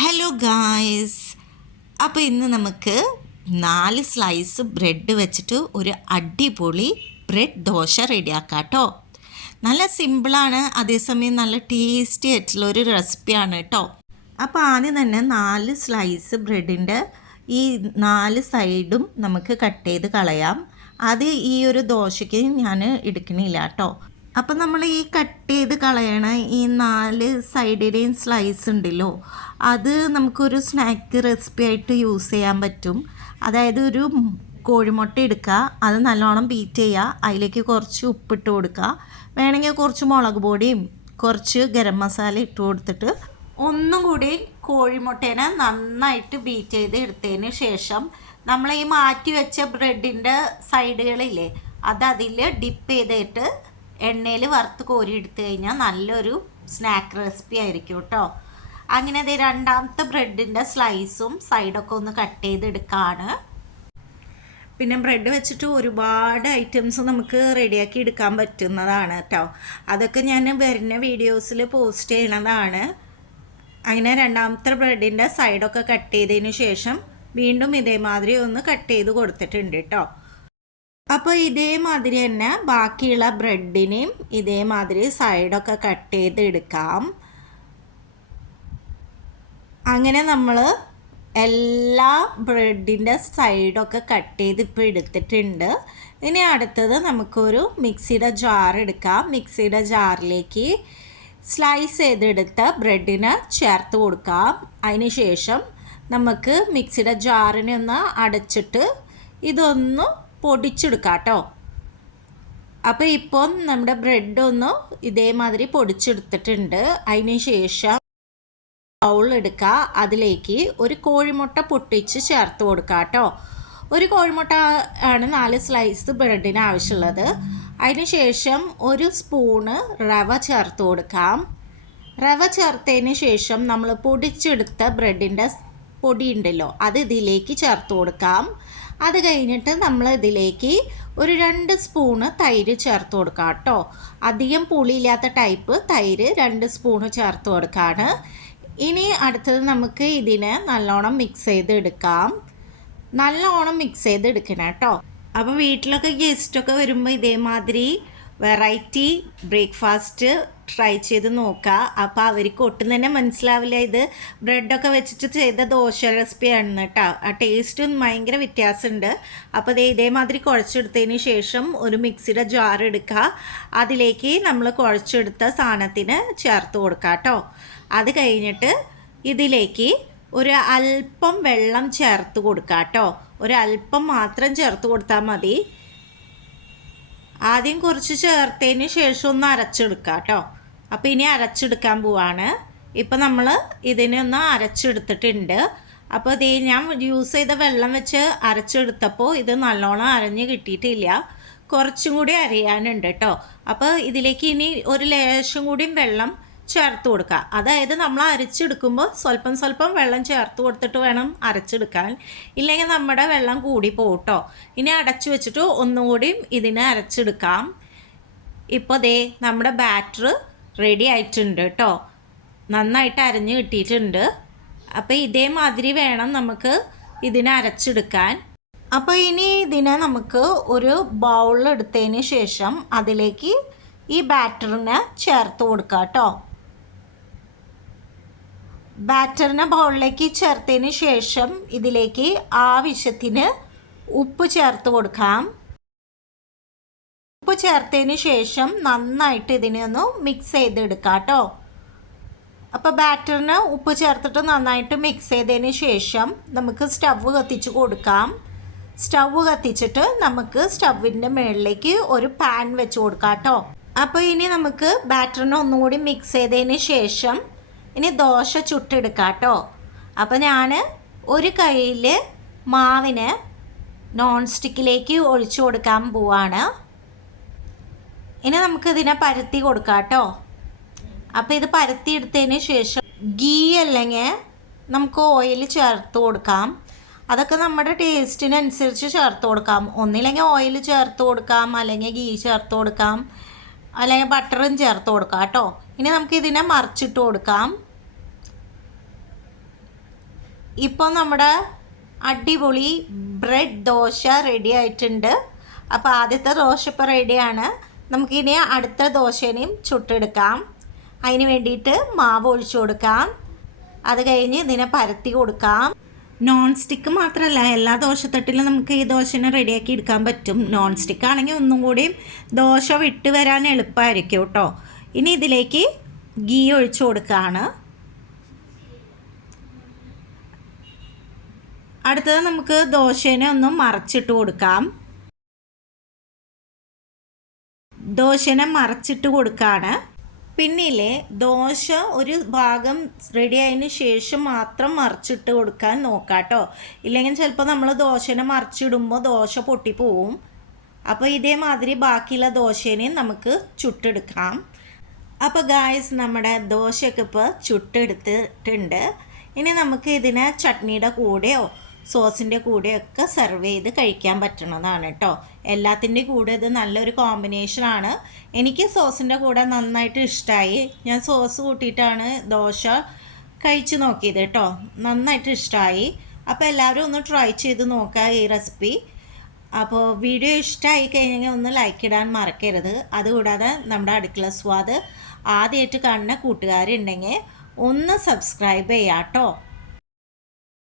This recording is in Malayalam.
ഹലോ ഗായ്സ്, അപ്പോൾ ഇന്ന് നമുക്ക് 4 സ്ലൈസ് ബ്രെഡ് വെച്ചിട്ട് ഒരു അടിപൊളി ബ്രെഡ് ദോശ റെഡിയാക്കാം കേട്ടോ. നല്ല സിമ്പിളാണ്, അതേസമയം നല്ല ടേസ്റ്റി ആയിട്ടുള്ള ഒരു റെസിപ്പിയാണ് കേട്ടോ. അപ്പോൾ ആദ്യം തന്നെ 4 സ്ലൈസ് ബ്രെഡിൻ്റെ ഈ 4 സൈഡും നമുക്ക് കട്ട് ചെയ്ത് കളയാം. അത് ഈ ഒരു ദോശയ്ക്ക് ഞാൻ എടുക്കണില്ല കേട്ടോ. അപ്പം നമ്മൾ ഈ കട്ട് ചെയ്ത് കളയണ ഈ 4 സൈഡിലെയും സ്ലൈസ് ഉണ്ടല്ലോ, അത് നമുക്കൊരു സ്നാക്ക് റെസിപ്പി ആയിട്ട് യൂസ് ചെയ്യാൻ പറ്റും. അതായത് ഒരു കോഴിമുട്ട എടുക്കുക, അത് നല്ലോണം ബീറ്റ് ചെയ്യുക, അതിലേക്ക് കുറച്ച് ഉപ്പിട്ട് കൊടുക്കുക, വേണമെങ്കിൽ കുറച്ച് മുളക് പൊടിയും കുറച്ച് ഗരം മസാല ഇട്ട് കൊടുത്തിട്ട് ഒന്നും കൂടി കോഴിമുട്ടേനെ നന്നായിട്ട് ബീറ്റ് ചെയ്ത് എടുത്തതിന് ശേഷം നമ്മൾ ഈ മാറ്റി വെച്ച ബ്രെഡിൻ്റെ സൈഡുകളില്ലേ, അത് അതിൽ ഡിപ്പ് ചെയ്തിട്ട് എണ്ണയിൽ വറുത്ത് കോരി എടുത്തു കഴിഞ്ഞാൽ നല്ലൊരു സ്നാക്ക് റെസിപ്പി ആയിരിക്കും കേട്ടോ. അങ്ങനെ അത് രണ്ടാമത്തെ ബ്രെഡിൻ്റെ സ്ലൈസും സൈഡൊക്കെ ഒന്ന് കട്ട് ചെയ്തെടുക്കുകയാണ്. പിന്നെ ബ്രെഡ് വെച്ചിട്ട് ഒരുപാട് ഐറ്റംസ് നമുക്ക് റെഡിയാക്കി എടുക്കാൻ പറ്റുന്നതാണ് കേട്ടോ. അതൊക്കെ ഞാൻ വരുന്ന വീഡിയോസിൽ പോസ്റ്റ് ചെയ്യണതാണ്. അങ്ങനെ രണ്ടാമത്തെ ബ്രെഡിൻ്റെ സൈഡൊക്കെ കട്ട് ചെയ്തതിന് ശേഷം വീണ്ടും ഇതേമാതിരി ഒന്ന് കട്ട് ചെയ്ത് കൊടുത്തിട്ടുണ്ട് കേട്ടോ. അപ്പോൾ ഇതേമാതിരി തന്നെ ബാക്കിയുള്ള ബ്രെഡിനെയും ഇതേമാതിരി സൈഡൊക്കെ കട്ട് ചെയ്ത് എടുക്കാം. അങ്ങനെ നമ്മൾ എല്ലാ ബ്രെഡിൻ്റെ സൈഡൊക്കെ കട്ട് ചെയ്ത് ഇപ്പോൾ എടുത്തിട്ടുണ്ട്. ഇനി അടുത്തത് നമുക്കൊരു മിക്സിയുടെ ജാർ എടുക്കാം. മിക്സിയുടെ ജാറിലേക്ക് സ്ലൈസ് ചെയ്തെടുത്ത ബ്രെഡിനെ ചേർത്ത് കൊടുക്കാം. അതിന് ശേഷം നമുക്ക് മിക്സിയുടെ ജാറിനെ ഒന്ന് അടച്ചിട്ട് ഇതൊന്ന് പൊടിച്ചെടുക്കാം കേട്ടോ. അപ്പോൾ ഇപ്പം നമ്മുടെ ബ്രെഡ് ഒന്ന് ഇതേമാതിരി പൊടിച്ചെടുത്തിട്ടുണ്ട്. അതിന് ശേഷം ബൗൾ എടുക്കുക, അതിലേക്ക് ഒരു കോഴിമുട്ട പൊട്ടിച്ച് ചേർത്ത് കൊടുക്കുക കേട്ടോ. ഒരു കോഴിമുട്ട ആണ് 4 സ്ലൈസ് ബ്രെഡിന് ആവശ്യമുള്ളത്. അതിന് ശേഷം ഒരു സ്പൂണ് റവ ചേർത്ത് കൊടുക്കാം. റവ ചേർത്തതിന് ശേഷം നമ്മൾ പൊടിച്ചെടുത്ത ബ്രെഡിൻ്റെ പൊടി ഉണ്ടല്ലോ, അത് ഇതിലേക്ക് ചേർത്ത് കൊടുക്കാം. അത് കഴിഞ്ഞിട്ട് നമ്മൾ ഇതിലേക്ക് ഒരു 2 സ്പൂണ് തൈര് ചേർത്ത് കൊടുക്കാം കേട്ടോ. അധികം പുളിയില്ലാത്ത ടൈപ്പ് തൈര് 2 സ്പൂണ് ചേർത്ത് കൊടുക്കുകയാണ്. ഇനി അടുത്തത് നമുക്ക് ഇതിനെ നല്ലോണം മിക്സ് ചെയ്ത് എടുക്കാം. നല്ലോണം മിക്സ് ചെയ്ത് എടുക്കണം കേട്ടോ. അപ്പോൾ വീട്ടിലൊക്കെ ഗസ്റ്റൊക്കെ വരുമ്പോൾ ഇതേമാതിരി വെറൈറ്റി ബ്രേക്ക്ഫാസ്റ്റ് ട്രൈ ചെയ്ത് നോക്കുക. അപ്പോൾ അവർക്ക് ഒട്ടും തന്നെ മനസ്സിലാവില്ല ഇത് ബ്രെഡൊക്കെ വെച്ചിട്ട് ചെയ്ത ദോശ റെസിപ്പിയാണ് കേട്ടോ. ആ ടേസ്റ്റും ഭയങ്കര വ്യത്യാസമുണ്ട്. അപ്പോൾ ഇതേമാതിരി കുഴച്ചെടുത്തതിന് ശേഷം ഒരു മിക്സിയുടെ ജാർ എടുക്കുക, അതിലേക്ക് നമ്മൾ കുഴച്ചെടുത്ത സാധനത്തിന് ചേർത്ത് കൊടുക്കുക കേട്ടോ. അത് കഴിഞ്ഞിട്ട് ഇതിലേക്ക് ഒരു അല്പം വെള്ളം ചേർത്ത് കൊടുക്കുക കേട്ടോ. ഒരല്പം മാത്രം ചേർത്ത് കൊടുത്താൽ മതി. ആദ്യം കുറച്ച് ചേർത്തതിന് ശേഷം ഒന്ന് അരച്ചെടുക്കുക കേട്ടോ. അപ്പോൾ ഇനി അരച്ചെടുക്കാൻ പോവാണ്. ഇപ്പം നമ്മൾ ഇതിനെ ഒന്ന് അരച്ചെടുത്തിട്ടുണ്ട്. അപ്പോൾ ഇത് ഞാൻ യൂസ് ചെയ്ത വെള്ളം വെച്ച് അരച്ചെടുത്തപ്പോൾ ഇത് നല്ലോണം അരഞ്ഞ് കിട്ടിയിട്ടില്ല, കുറച്ചും കൂടി അരയാനുണ്ട് കേട്ടോ. അപ്പോൾ ഇതിലേക്ക് ഇനി ഒരു ലേശം കൂടിയും വെള്ളം ചേർത്ത് കൊടുക്കുക. അതായത് നമ്മൾ അരച്ചെടുക്കുമ്പോൾ സ്വല്പം വെള്ളം ചേർത്ത് കൊടുത്തിട്ട് വേണം അരച്ചെടുക്കാൻ, ഇല്ലെങ്കിൽ നമ്മുടെ വെള്ളം കൂടി പോകട്ടോ. ഇനി അടച്ചു വെച്ചിട്ട് ഒന്നുകൂടിയും ഇതിനെ അരച്ചെടുക്കാം. ഇപ്പോൾ ദേ നമ്മുടെ ബാറ്റർ റെഡി ആയിട്ടുണ്ട് കേട്ടോ. നന്നായിട്ട് അരഞ്ഞ് കിട്ടിയിട്ടുണ്ട്. അപ്പോൾ ഇതേമാതിരി വേണം നമുക്ക് ഇതിനെ അരച്ചെടുക്കാൻ. അപ്പോൾ ഇനി ഇതിനെ നമുക്ക് ഒരു ബൗളെടുത്തതിന് ശേഷം അതിലേക്ക് ഈ ബാറ്ററിനെ ചേർത്ത് കൊടുക്കാം കേട്ടോ. ബാറ്ററിനെ ബൗളിലേക്ക് ചേർത്തതിന് ശേഷം ഇതിലേക്ക് ആവശ്യത്തിന് ഉപ്പ് ചേർത്ത് കൊടുക്കാം. ഉപ്പ് ചേർത്തതിന് ശേഷം നന്നായിട്ട് ഇതിനെ ഒന്ന് മിക്സ് ചെയ്തെടുക്കാം കേട്ടോ. അപ്പോൾ ബാറ്ററിന് ഉപ്പ് ചേർത്തിട്ട് നന്നായിട്ട് മിക്സ് ചെയ്തതിന് ശേഷം നമുക്ക് സ്റ്റവ് കത്തിച്ച് കൊടുക്കാം. സ്റ്റവ് കത്തിച്ചിട്ട് നമുക്ക് സ്റ്റവിൻ്റെ മുകളിലേക്ക് ഒരു പാൻ വെച്ച് കൊടുക്കാം കേട്ടോ. അപ്പോൾ ഇനി നമുക്ക് ബാറ്ററിനെ ഒന്നുകൂടി മിക്സ് ചെയ്തതിന് ശേഷം ഇനി ദോശ ചുട്ടെടുക്കാം കേട്ടോ. അപ്പോൾ ഞാൻ ഒരു കയ്യിൽ മാവിന് നോൺ സ്റ്റിക്കിലേക്ക് ഒഴിച്ചു കൊടുക്കാൻ പോവാണ്. ഇനി നമുക്കിതിനെ പരത്തി കൊടുക്കാം കേട്ടോ. അപ്പോൾ ഇത് പരത്തി എടുത്തതിന് ശേഷം ഗീ അല്ലെങ്കിൽ നമുക്ക് ഓയിൽ ചേർത്ത് കൊടുക്കാം. അതൊക്കെ നമ്മുടെ ടേസ്റ്റിനനുസരിച്ച് ചേർത്ത് കൊടുക്കാം. ഒന്നില്ലെങ്കിൽ ഓയിൽ ചേർത്ത് കൊടുക്കാം, അല്ലെങ്കിൽ ഗീ ചേർത്ത് കൊടുക്കാം, അല്ലെങ്കിൽ ബട്ടറും ചേർത്ത് കൊടുക്കാം കേട്ടോ. ഇനി നമുക്കിതിനെ മറിച്ചിട്ട് കൊടുക്കാം. ഇപ്പോൾ നമ്മുടെ അടിപൊളി ബ്രെഡ് ദോശ റെഡി ആയിട്ടുണ്ട്. അപ്പോൾ ആദ്യത്തെ ദോശ ഇപ്പോൾ റെഡിയാണ്. നമുക്കിനി അടുത്ത ദോശേനെയും ചുട്ടെടുക്കാം. അതിന് വേണ്ടിയിട്ട് മാവ് ഒഴിച്ചു കൊടുക്കാം. അത് കഴിഞ്ഞ് ഇതിനെ പരത്തി കൊടുക്കാം. നോൺ സ്റ്റിക്ക് മാത്രമല്ല, എല്ലാ ദോശത്തട്ടിലും നമുക്ക് ഈ ദോശനെ റെഡിയാക്കി എടുക്കാൻ പറ്റും. നോൺ സ്റ്റിക്ക് ആണെങ്കിൽ ഒന്നും കൂടിയും ദോശ വിട്ട് വരാൻ എളുപ്പമായിരിക്കും കേട്ടോ. ഇനി ഇതിലേക്ക് ഗീ ഒഴിച്ചു കൊടുക്കുകയാണ്. അടുത്തത് നമുക്ക് ദോശേനെ ഒന്ന് മറച്ചിട്ട് കൊടുക്കാം. ദോശനെ മറച്ചിട്ട് കൊടുക്കുകയാണ്. പിന്നിലെ ദോശ ഒരു ഭാഗം റെഡി ആയതിന് ശേഷം മാത്രം മറിച്ചിട്ട് കൊടുക്കാൻ നോക്കാട്ടോ. ഇല്ലെങ്കിൽ ചിലപ്പോൾ നമ്മൾ ദോശനെ മറിച്ചിടുമ്പോൾ ദോശ പൊട്ടിപ്പോവും. അപ്പോൾ ഇതേമാതിരി ബാക്കിയുള്ള ദോശേനെയും നമുക്ക് ചുട്ടെടുക്കാം. അപ്പോൾ ഗായ്സ്, നമ്മുടെ ദോശയൊക്കെ ഇപ്പോൾ ചുട്ടെടുത്തിട്ടുണ്ട്. ഇനി നമുക്ക് ഇതിനെ ചട്നിയുടെ കൂടെയോ സോസിൻ്റെ കൂടെയൊക്കെ സെർവ് ചെയ്ത് കഴിക്കാൻ പറ്റുന്നതാണ് കേട്ടോ. എല്ലാത്തിൻ്റെ കൂടെ ഇത് നല്ലൊരു കോമ്പിനേഷനാണ്. എനിക്ക് സോസിൻ്റെ കൂടെ നന്നായിട്ട് ഇഷ്ടമായി. ഞാൻ സോസ് കൂട്ടിയിട്ടാണ് ദോശ കഴിച്ച് നോക്കിയത് കേട്ടോ. നന്നായിട്ട് ഇഷ്ടമായി. അപ്പോൾ എല്ലാവരും ഒന്ന് ട്രൈ ചെയ്ത് നോക്കുക ഈ റെസിപ്പി. അപ്പോൾ വീഡിയോ ഇഷ്ടമായി കഴിഞ്ഞെങ്കിൽ ഒന്ന് ലൈക്ക് ഇടാൻ മറക്കരുത്. അതുകൂടാതെ നമ്മുടെ അടുക്കള സ്വാദ് ആദ്യമായിട്ട് കാണുന്ന കൂട്ടുകാരുണ്ടെങ്കിൽ ഒന്ന് സബ്സ്ക്രൈബ് ചെയ്യാം കേട്ടോ.